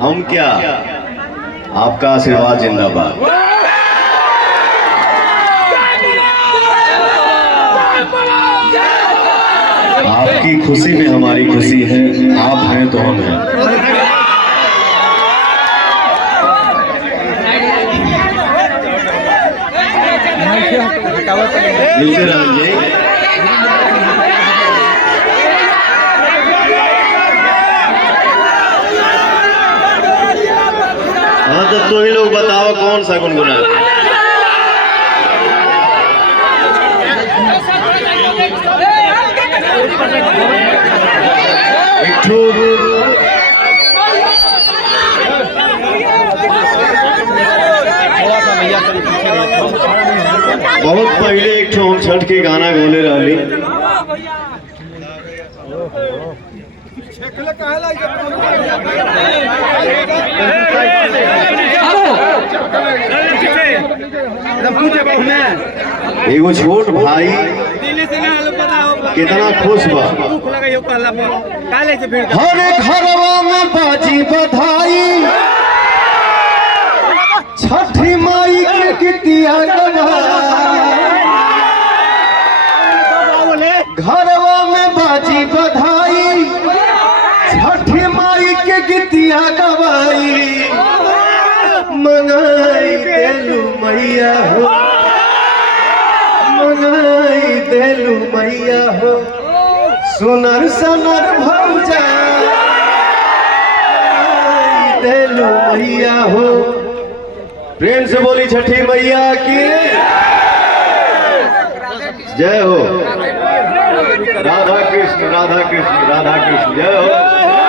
हम क्या, आपका आशीर्वाद जिंदाबाद। आपकी खुशी में हमारी खुशी है, आप हैं तो हम हैं। मिलते रहेंगे। हाँ तो तुम ही लोग बताओ कौन सा गुनगुना। बहुत पहले एक ठो हम छठ के गाना गोले रहली। एगो छोट भाई कितना खुश बा। हर घरवा में बाजी बधाई, छठी माई के गीतिया घरवा में बाजी बधाई, छठी माई के गीतिया गवाई। मंगाई देलू मैया हो, मंगाई देलू मैया हो, सुनर सनर भौजा देलू मैया हो। प्रेम से बोली छठी मैया की जय हो। राधा कृष्ण राधा कृष्ण राधा कृष्ण जय हो।